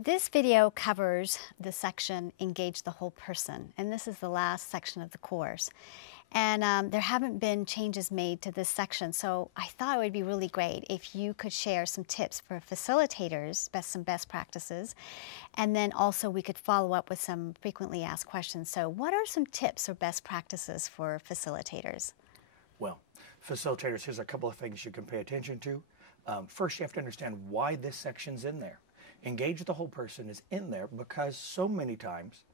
This video covers the section Engage the Whole Person, and this is the last section of the course. And there haven't been changes made to this section, so I thought it would be really great if you could share some tips for facilitators, some best practices, and then also we could follow up with some frequently asked questions. So what are some tips or best practices for facilitators? Well, facilitators, here's a couple of things you can pay attention to. First, you have to understand why this section's in there. Engage the whole person is in there because so many times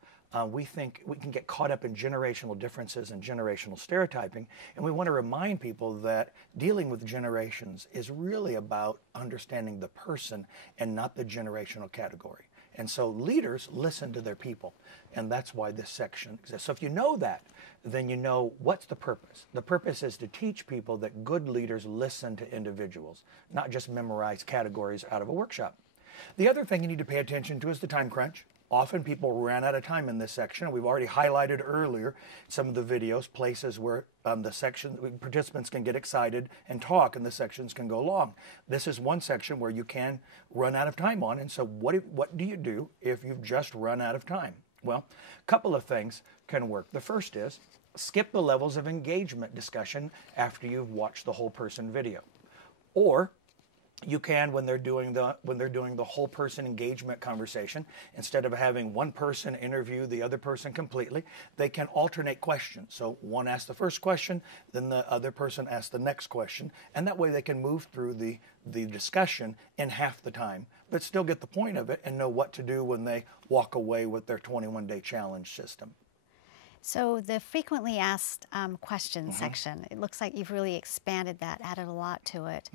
we think we can get caught up in generational differences and generational stereotyping, and we want to remind people that dealing with generations is really about understanding the person and not the generational category. And so leaders listen to their people, and that's why this section exists. So if you know that, then you know what's the purpose. The purpose is to teach people that good leaders listen to individuals, not just memorize categories out of a workshop. The other thing you need to pay attention to is the time crunch. Often people ran out of time in this section. We've already highlighted earlier some of the videos, places where participants can get excited and talk and the sections can go long. This is one section where you can run out of time on. And so what do you do if you've just run out of time? Well, a couple of things can work. The first is skip the levels of engagement discussion after you've watched the whole person video. Or you can, when they're doing the whole person engagement conversation, instead of having one person interview the other person completely, they can alternate questions. So one asks the first question, then the other person asks the next question, and that way they can move through the discussion in half the time, but still get the point of it and know what to do when they walk away with their 21-day challenge system. So the frequently asked questions section, it looks like you've really expanded that, added a lot to it.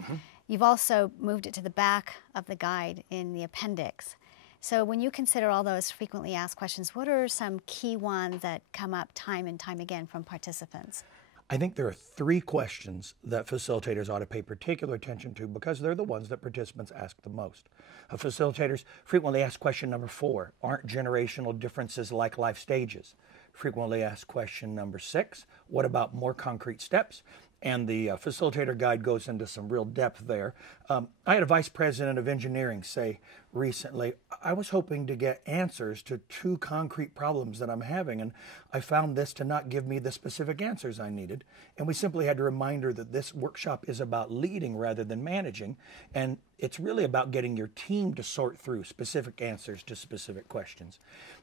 You've also moved it to the back of the guide in the appendix. So when you consider all those frequently asked questions, what are some key ones that come up time and time again from participants? I think there are three questions that facilitators ought to pay particular attention to because they're the ones that participants ask the most. Facilitators frequently ask question number 4, aren't generational differences like life stages? Frequently asked question number 6, what about more concrete steps? And the facilitator guide goes into some real depth there. I had a vice president of engineering say recently, I was hoping to get answers to 2 concrete problems that I'm having, and I found this to not give me the specific answers I needed. And we simply had to remind her that this workshop is about leading rather than managing, and it's really about getting your team to sort through specific answers to specific questions.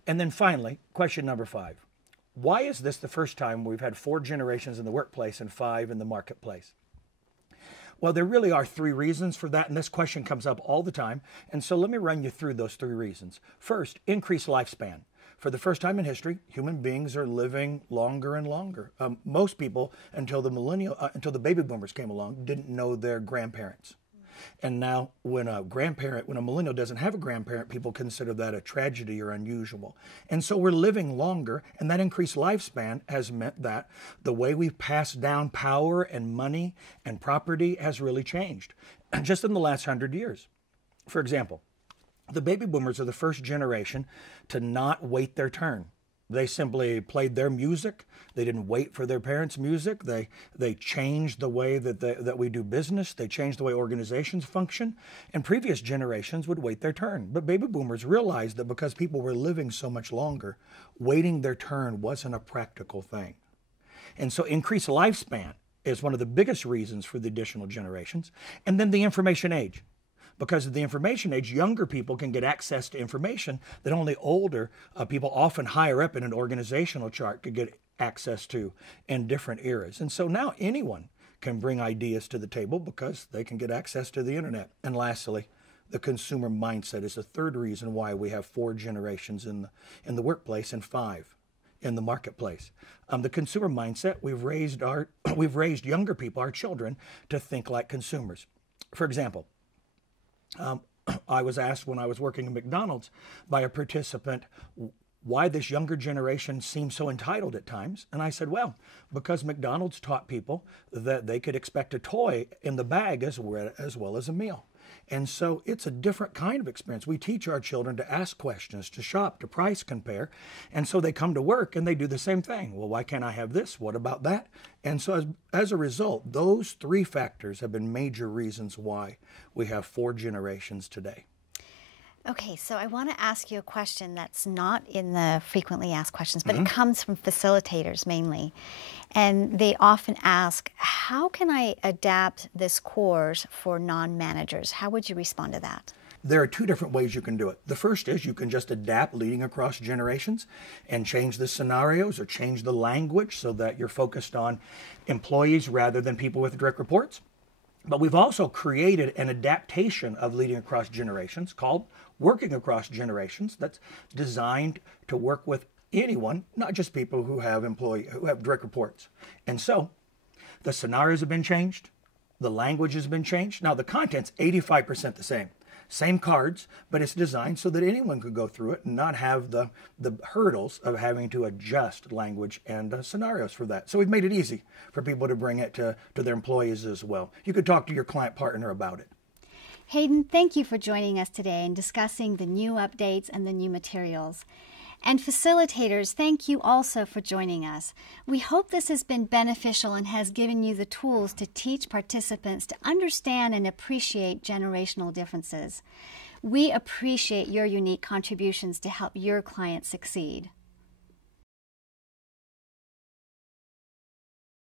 And then finally, question number 5. Why is this the first time we've had 4 generations in the workplace and 5 in the marketplace? Well, there really are 3 reasons for that, and this question comes up all the time. And so let me run you through those 3 reasons. First, increased lifespan. For the first time in history, human beings are living longer and longer. Most people, until the baby boomers came along, didn't know their grandparents. And now when a millennial doesn't have a grandparent, people consider that a tragedy or unusual. And so we're living longer, and that increased lifespan has meant that the way we've passed down power and money and property has really changed just in the last 100 years. For example, the baby boomers are the first generation to not wait their turn. They simply played their music. They didn't wait for their parents' music. They changed the way that we do business. They changed the way organizations function. And previous generations would wait their turn. But baby boomers realized that because people were living so much longer, waiting their turn wasn't a practical thing. And so increased lifespan is one of the biggest reasons for the additional generations. And then the information age. Because of the information age, younger people can get access to information that only older people, often higher up in an organizational chart, could get access to in different eras. And so now anyone can bring ideas to the table because they can get access to the internet. And lastly, the consumer mindset is the third reason why we have 4 generations in the workplace and 5 in the marketplace. The consumer mindset, we've raised younger people, our children, to think like consumers. For example, I was asked when I was working at McDonald's by a participant why this younger generation seems so entitled at times. And I said, well, because McDonald's taught people that they could expect a toy in the bag as well as a meal. And so it's a different kind of experience. We teach our children to ask questions, to shop, to price compare. And so they come to work and they do the same thing. Well, why can't I have this? What about that? And so as a result, those 3 factors have been major reasons why we have 4 generations today. Okay, so I want to ask you a question that's not in the frequently asked questions, but it comes from facilitators mainly. And they often ask, how can I adapt this course for non-managers? How would you respond to that? There are two different ways you can do it. The first is you can just adapt leading across generations and change the scenarios or change the language so that you're focused on employees rather than people with direct reports. But we've also created an adaptation of leading across generations called Working Across Generations that's designed to work with anyone, not just people who have direct reports. And so the scenarios have been changed, the language has been changed. Now the content's 85% the same. Same cards, but it's designed so that anyone could go through it and not have the hurdles of having to adjust language and scenarios for that. So we've made it easy for people to bring it to their employees as well. You could talk to your client partner about it. Hayden, thank you for joining us today and discussing the new updates and the new materials. And facilitators, thank you also for joining us. We hope this has been beneficial and has given you the tools to teach participants to understand and appreciate generational differences. We appreciate your unique contributions to help your clients succeed.